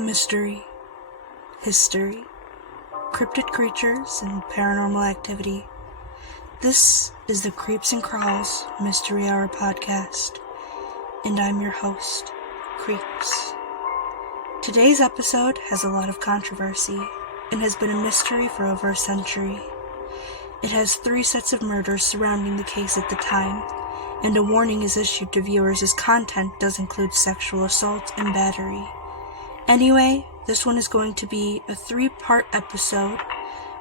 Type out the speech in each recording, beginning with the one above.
mystery, history, cryptid creatures, and paranormal activity. This is the Creeps and Crawls Mystery Hour podcast, and I'm your host, Creeps. Today's episode has a lot of controversy and has been a mystery for over a century. It has 3 sets of murders surrounding the case at the time, and a warning is issued to viewers as content does include sexual assault and battery. Anyway, this one is going to be a 3-part episode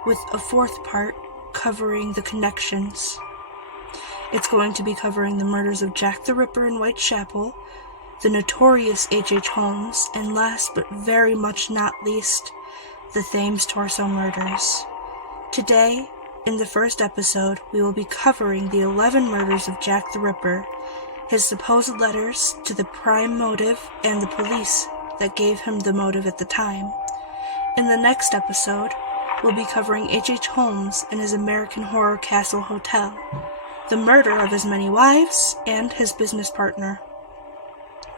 with a 4th part covering the connections. It's going to be covering the murders of Jack the Ripper in Whitechapel, the notorious H.H. Holmes, and last but very much not least, the Thames Torso murders. Today, in the first episode, we will be covering the 11 murders of Jack the Ripper, his supposed letters to the prime motive, and the police that gave him the motive at the time. In the next episode, we'll be covering H.H. Holmes and his American Horror Castle Hotel, the murder of his many wives and his business partner.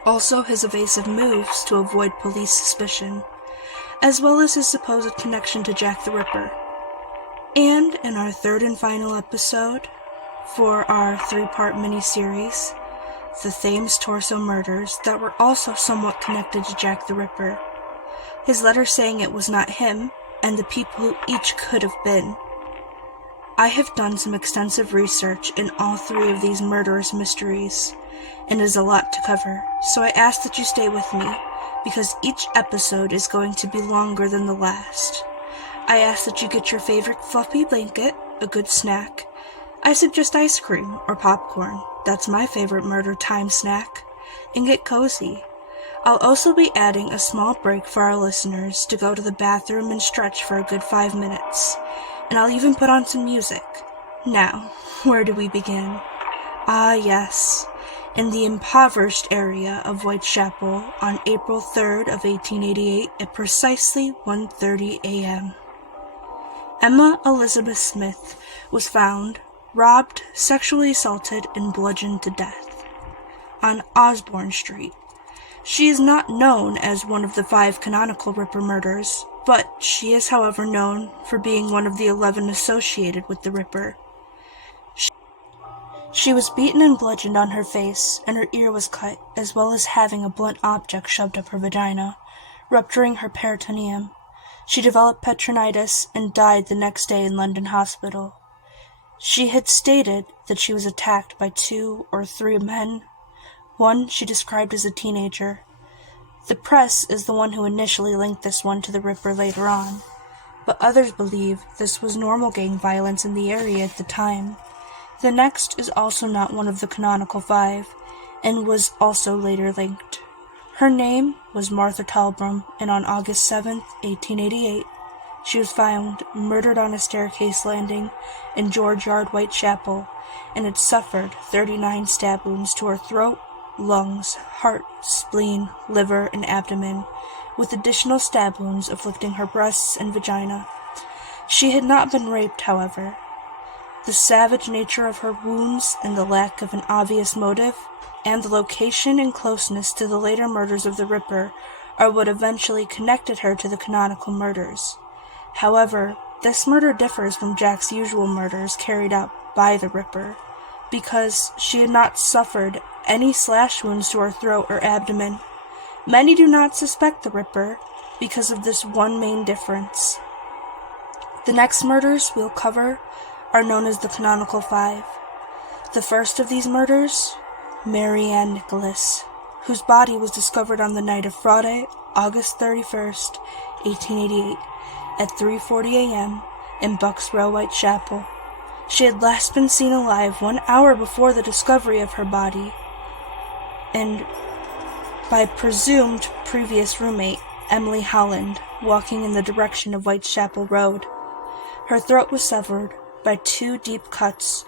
Also his evasive moves to avoid police suspicion, as well as his supposed connection to Jack the Ripper. And in our 3rd and final episode, for our 3-part mini-series, the Thames Torso murders that were also somewhat connected to Jack the Ripper. His letter saying it was not him, and the people who each could have been. I have done some extensive research in all 3 of these murderous mysteries, and it is a lot to cover, so I ask that you stay with me, because each episode is going to be longer than the last. I ask that you get your favorite fluffy blanket, a good snack. I suggest ice cream or popcorn. That's my favorite murder time snack. And get cozy. I'll also be adding a small break for our listeners to go to the bathroom and stretch for a good 5 minutes. And I'll even put on some music. Now, where do we begin? Ah, yes. In the impoverished area of Whitechapel on April 3rd of 1888 at precisely 1:30 a.m. Emma Elizabeth Smith was found, robbed, sexually assaulted, and bludgeoned to death on Osborne Street. She is not known as one of the 5 canonical Ripper murders, but she is, however, known for being one of the 11 associated with the Ripper. She was beaten and bludgeoned on her face, and her ear was cut, as well as having a blunt object shoved up her vagina, rupturing her peritoneum. She developed petronitis and died the next day in London Hospital. She had stated that she was attacked by 2 or 3 men. One she described as a teenager. The press is the one who initially linked this one to the Ripper later on, but others believe this was normal gang violence in the area at the time. The next is also not one of the canonical 5, and was also later linked. Her name was Martha Talbram, and on August 7th, 1888, she was found murdered on a staircase landing in George Yard, Whitechapel, and had suffered 39 stab wounds to her throat, lungs, heart, spleen, liver, and abdomen, with additional stab wounds afflicting her breasts and vagina. She had not been raped, however. The savage nature of her wounds and the lack of an obvious motive, and the location and closeness to the later murders of the Ripper are what eventually connected her to the canonical murders. However, this murder differs from Jack's usual murders carried out by the Ripper, because she had not suffered any slash wounds to her throat or abdomen. Many do not suspect the Ripper because of this one main difference. The next murders we'll cover are known as the canonical 5. The first of these murders, Mary Ann Nicholas, whose body was discovered on the night of Friday, August 31st, 1888, at 3:40 a.m. in Bucks Row, Whitechapel. She had last been seen alive 1 hour before the discovery of her body, and by presumed previous roommate, Emily Holland, walking in the direction of Whitechapel Road. Her throat was severed by 2 deep cuts.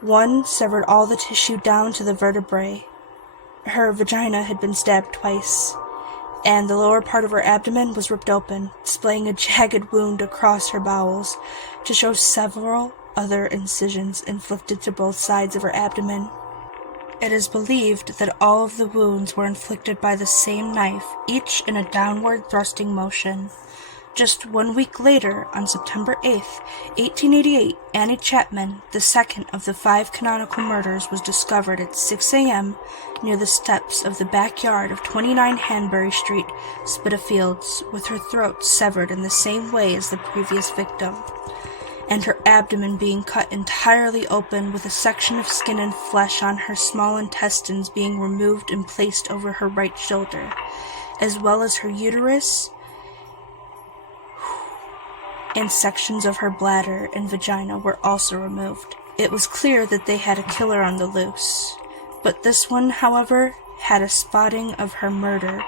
One severed all the tissue down to the vertebrae. Her vagina had been stabbed twice, and the lower part of her abdomen was ripped open, displaying a jagged wound across her bowels to show several other incisions inflicted to both sides of her abdomen. It is believed that all of the wounds were inflicted by the same knife, each in a downward thrusting motion. Just 1 week later, on September 8th, 1888, Annie Chapman, the second of the 5 canonical murders, was discovered at 6 a.m. near the steps of the backyard of 29 Hanbury Street, Spitalfields, with her throat severed in the same way as the previous victim, and her abdomen being cut entirely open with a section of skin and flesh on her small intestines being removed and placed over her right shoulder, as well as her uterus and sections of her bladder and vagina were also removed. It was clear that they had a killer on the loose, but this one, however, had a spotting of her murder.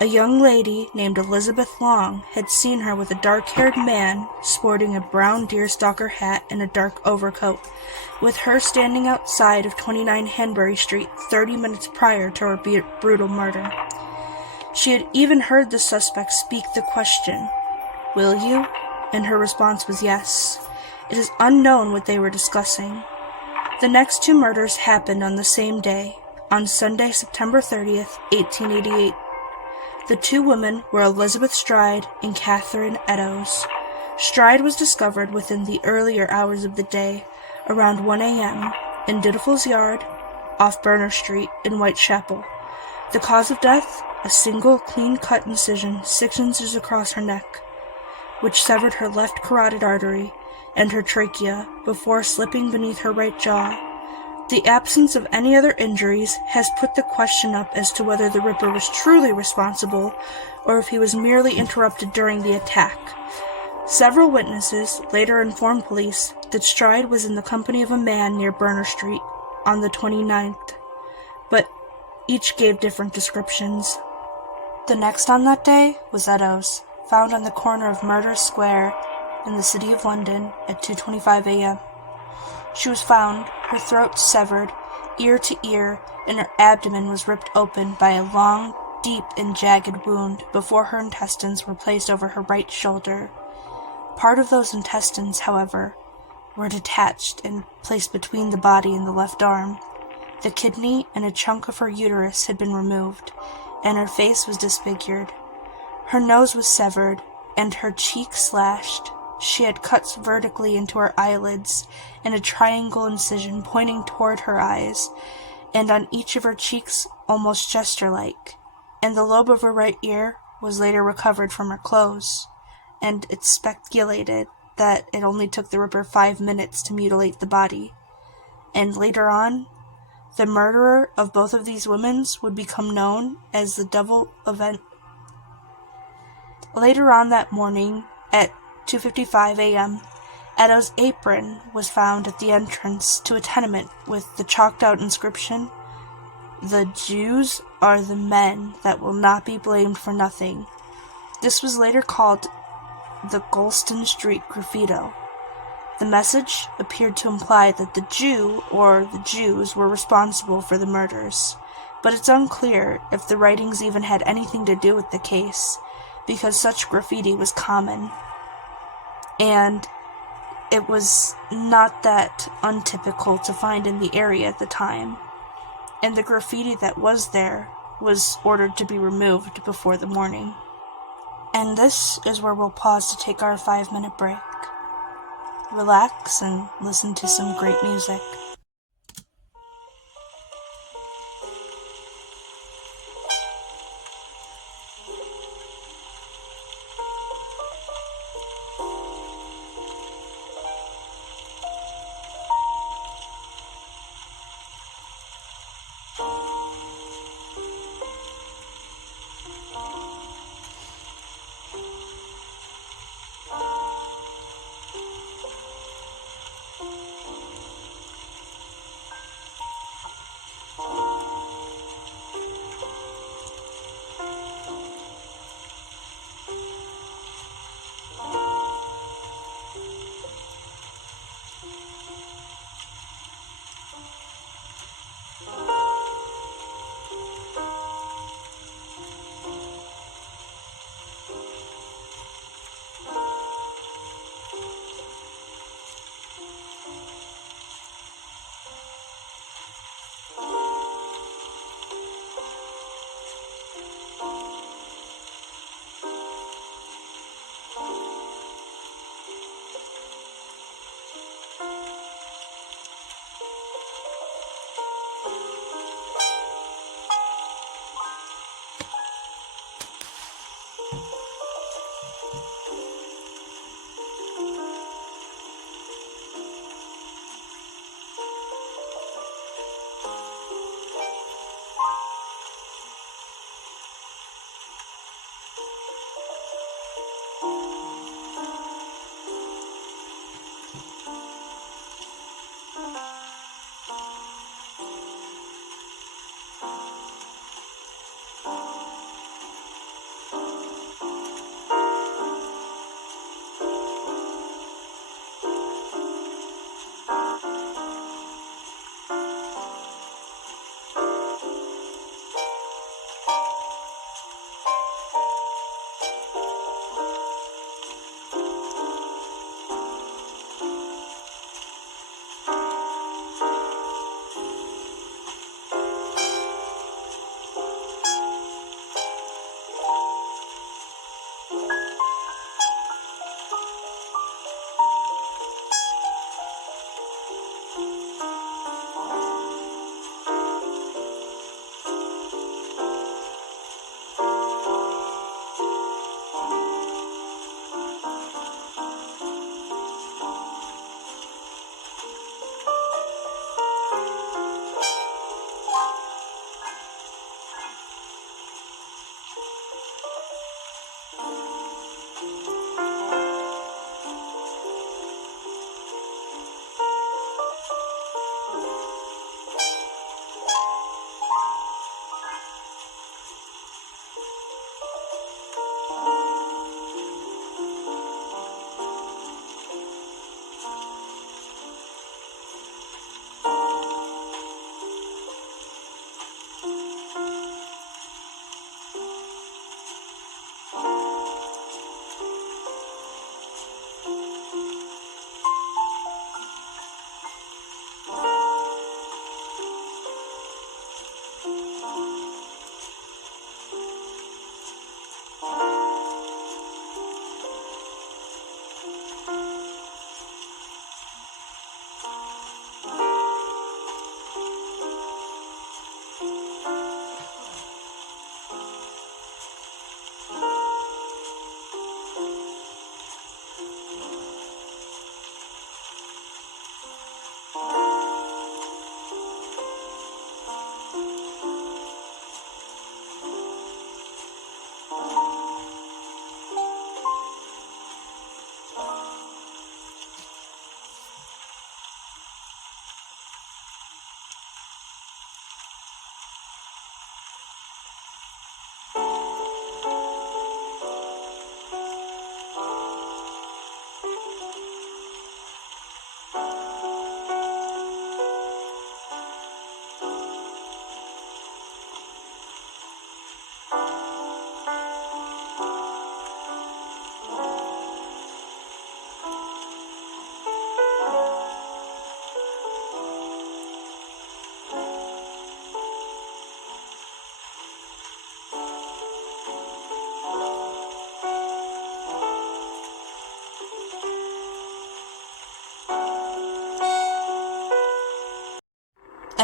A young lady named Elizabeth Long had seen her with a dark-haired man sporting a brown deerstalker hat and a dark overcoat, with her standing outside of 29 Hanbury Street 30 minutes prior to her brutal murder. She had even heard the suspect speak the question, "Will you?" And her response was yes. It is unknown what they were discussing. The next 2 murders happened on the same day, on Sunday, September 30th, 1888. The 2 women were Elizabeth Stride and Catherine Eddowes. Stride was discovered within the earlier hours of the day, around 1 a.m., in Dutiful's yard, off Berner Street, in Whitechapel. The cause of death? A single clean-cut incision 6 inches across her neck, which severed her left carotid artery and her trachea before slipping beneath her right jaw. The absence of any other injuries has put the question up as to whether the Ripper was truly responsible or if he was merely interrupted during the attack. Several witnesses later informed police that Stride was in the company of a man near Berner Street on the 29th, but each gave different descriptions. The next on that day was Eddowes, found on the corner of Murder Square in the city of London at 2:25 a.m. She was found, her throat severed, ear to ear, and her abdomen was ripped open by a long, deep, and jagged wound before her intestines were placed over her right shoulder. Part of those intestines, however, were detached and placed between the body and the left arm. The kidney and a chunk of her uterus had been removed, and her face was disfigured. Her nose was severed, and her cheek slashed. She had cuts vertically into her eyelids, and a triangle incision pointing toward her eyes, and on each of her cheeks almost jester-like, and the lobe of her right ear was later recovered from her clothes, and it's speculated that it only took the Ripper 5 minutes to mutilate the body. And later on, the murderer of both of these women would become known as the Double Event. Later on that morning, at 2:55 a.m., Eddowes' apron was found at the entrance to a tenement with the chalked-out inscription, "The Jews are the men that will not be blamed for nothing." This was later called the Golston Street Graffito. The message appeared to imply that the Jew or the Jews were responsible for the murders, but it's unclear if the writings even had anything to do with the case, because such graffiti was common, and it was not that untypical to find in the area at the time, and the graffiti that was there was ordered to be removed before the morning. And this is where we'll pause to take our 5-minute break. Relax and listen to some great music.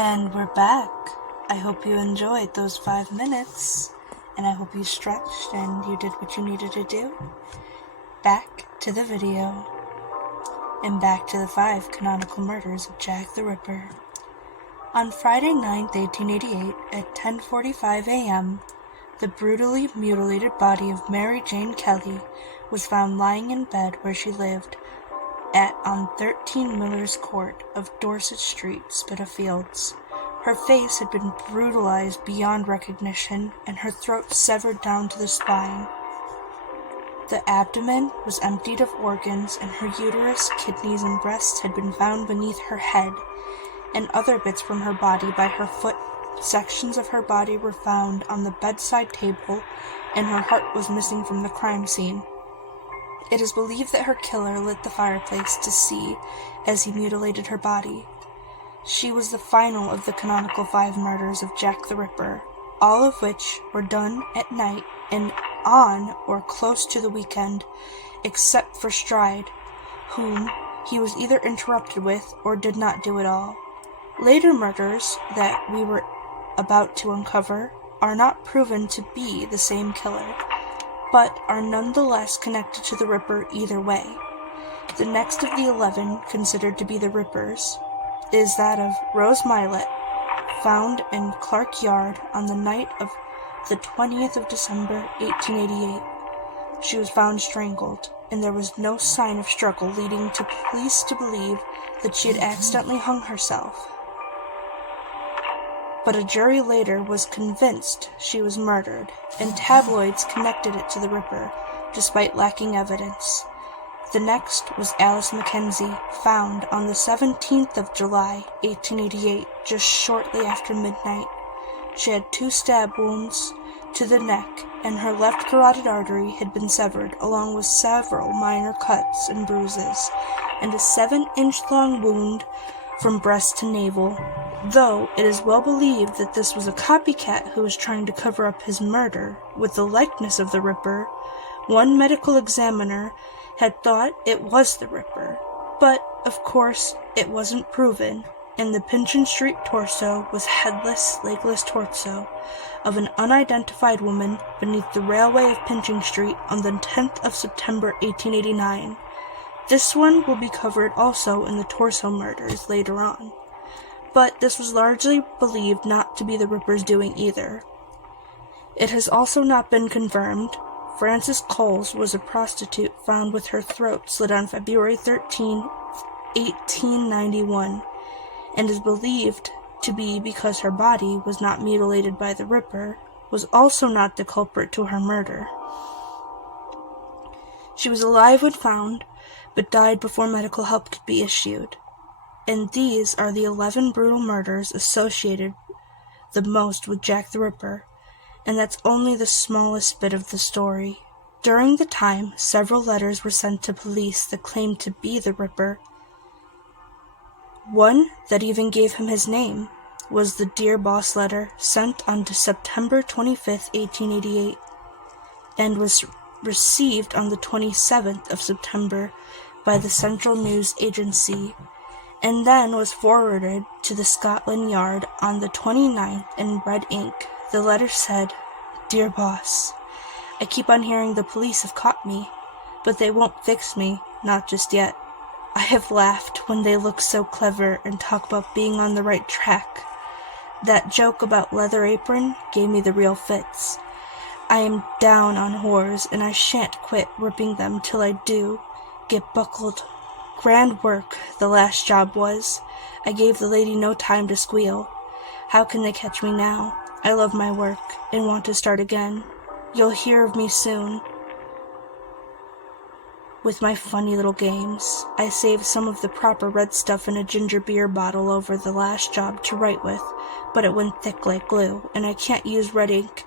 And we're back. I hope you enjoyed those 5 minutes, and I hope you stretched and you did what you needed to do. Back to the video, and back to the 5 canonical murders of Jack the Ripper. On Friday 9th, 1888, at 10:45 a.m., the brutally mutilated body of Mary Jane Kelly was found lying in bed where she lived on 13 Miller's Court of Dorset Street, Spitalfields. Her face had been brutalized beyond recognition, and her throat severed down to the spine. The abdomen was emptied of organs, and her uterus, kidneys, and breasts had been found beneath her head, and other bits from her body by her foot. Sections of her body were found on the bedside table, and her heart was missing from the crime scene. It is believed that her killer lit the fireplace to see as he mutilated her body. She was the final of the canonical 5 murders of Jack the Ripper, all of which were done at night and on or close to the weekend, except for Stride, whom he was either interrupted with or did not do at all. Later murders that we were about to uncover are not proven to be the same killer, but are nonetheless connected to the Ripper either way. The next of the 11 considered to be the Rippers is that of Rose Mylett, found in Clark Yard on the night of the 20th of December, 1888. She was found strangled, and there was no sign of struggle, leading to police to believe that she had accidentally hung herself. But a jury later was convinced she was murdered, and tabloids connected it to the Ripper, despite lacking evidence. The next was Alice Mackenzie, found on the 17th of July, 1888, just shortly after midnight. She had 2 stab wounds to the neck, and her left carotid artery had been severed, along with several minor cuts and bruises, and a 7-inch-long wound from breast to navel, though it is well believed that this was a copycat who was trying to cover up his murder with the likeness of the Ripper. One medical examiner had thought it was the Ripper, but, of course, it wasn't proven, and the Pinchin Street torso was headless, legless torso of an unidentified woman beneath the railway of Pinchin Street on the 10th of September, 1889. This one will be covered also in the torso murders later on, but this was largely believed not to be the Ripper's doing either. It has also not been confirmed. Frances Coles was a prostitute found with her throat slit on February 13, 1891, and is believed to be because her body was not mutilated by the Ripper, was also not the culprit to her murder. She was alive when found, but died before medical help could be issued. And these are the 11 brutal murders associated the most with Jack the Ripper, and that's only the smallest bit of the story. During the time, several letters were sent to police that claimed to be the Ripper. One that even gave him his name was the Dear Boss letter sent on September 25, 1888, and was received on the 27th of September by the Central News Agency, and then was forwarded to the Scotland Yard on the 29th in red ink. The letter said, "Dear Boss, I keep on hearing the police have caught me, but they won't fix me, not just yet. I have laughed when they look so clever and talk about being on the right track. That joke about Leather Apron gave me the real fits. I am down on whores, and I shan't quit ripping them till I do get buckled. Grand work, the last job was. I gave the lady no time to squeal. How can they catch me now? I love my work, and want to start again. You'll hear of me soon. With my funny little games, I saved some of the proper red stuff in a ginger beer bottle over the last job to write with, but it went thick like glue, and I can't use red ink.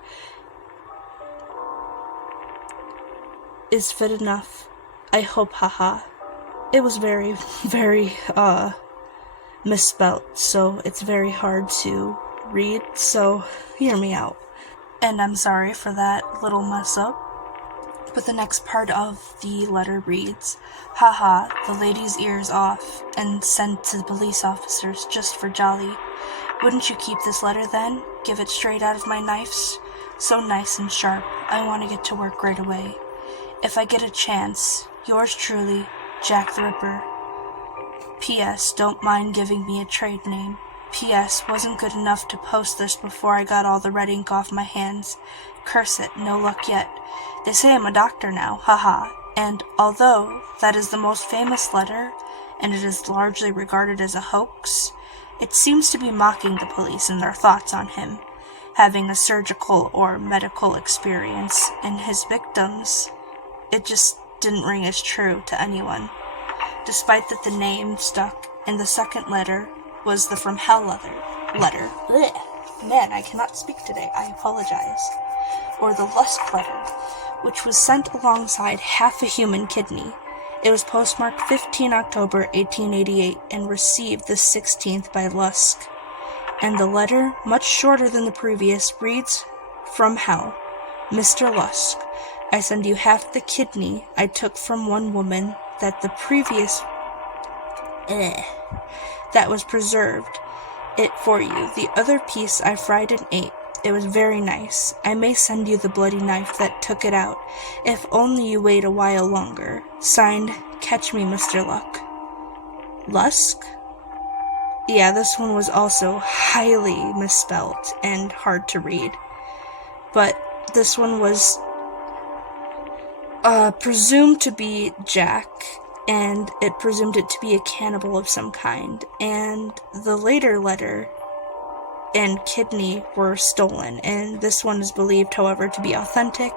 Is fit enough. I hope, haha." It was very, very, misspelt, so it's very hard to read, so hear me out. And I'm sorry for that little mess up. But the next part of the letter reads, "Haha, the lady's ears off, and sent to the police officers just for jolly. Wouldn't you keep this letter then? Give it straight out of my knives? So nice and sharp. I want to get to work right away. If I get a chance, yours truly, Jack the Ripper. P.S. Don't mind giving me a trade name. P.S. Wasn't good enough to post this before I got all the red ink off my hands. Curse it, no luck yet. They say I'm a doctor now, haha. And although that is the most famous letter, and it is largely regarded as a hoax, it seems to be mocking the police and their thoughts on him, having a surgical or medical experience, and his victims. It just didn't ring as true to anyone, despite that the name stuck in the second letter was the From Hell letter. Blech. Man, I cannot speak today. I apologize. Or the Lusk letter, which was sent alongside half a human kidney. It was postmarked 15 October 1888 and received the 16th by Lusk. And the letter, much shorter than the previous, reads, From Hell. Mr. Lusk, I send you half the kidney I took from one woman that the previous that was preserved it for you. The other piece I fried and ate. It was very nice. I may send you the bloody knife that took it out, if only you wait a while longer. Signed, Catch Me, Mr. Luck. Lusk? Yeah, this one was also highly misspelt and hard to read. But this one was presumed to be Jack, and it presumed it to be a cannibal of some kind. And the later letter and kidney were stolen, and this one is believed, however, to be authentic.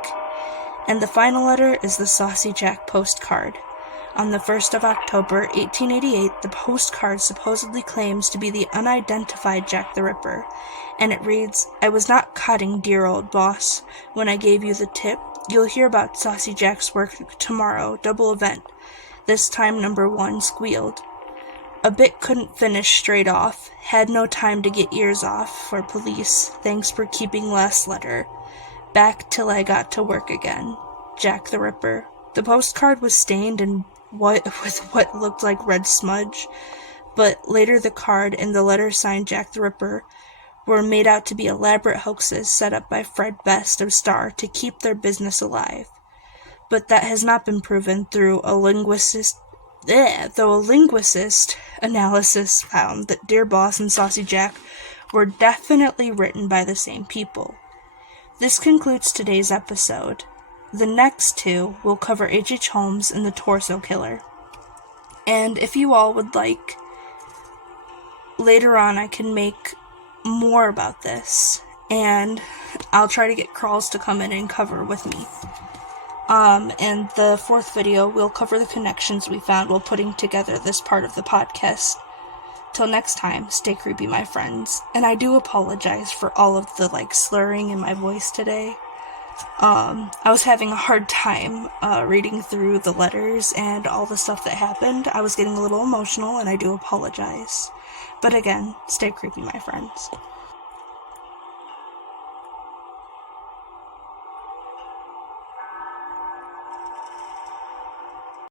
And the final letter is the Saucy Jack postcard. On the 1st of October, 1888, the postcard supposedly claims to be the unidentified Jack the Ripper, and it reads, I was not cutting, dear old boss, when I gave you the tip. You'll hear about Saucy Jack's work tomorrow, double event. This time number 1 squealed. A bit couldn't finish straight off. Had no time to get ears off for police. Thanks for keeping last letter. Back till I got to work again. Jack the Ripper. The postcard was stained and with what looked like red smudge, but later the card and the letter signed Jack the Ripper were made out to be elaborate hoaxes set up by Fred Best of Star to keep their business alive. But that has not been proven through a linguist's though a linguist analysis found that Dear Boss and Saucy Jack were definitely written by the same people. This concludes today's episode. The next 2 will cover H.H. Holmes and the Torso Killer. And if you all would like, later on I can make more about this, and I'll try to get Crawls to come in and cover with me. And the 4th video will cover the connections we found while putting together this part of the podcast. Till next time, stay creepy, my friends. And I do apologize for all of the, slurring in my voice today. I was having a hard time, reading through the letters and all the stuff that happened. I was getting a little emotional, and I do apologize. But again, stay creepy, my friends.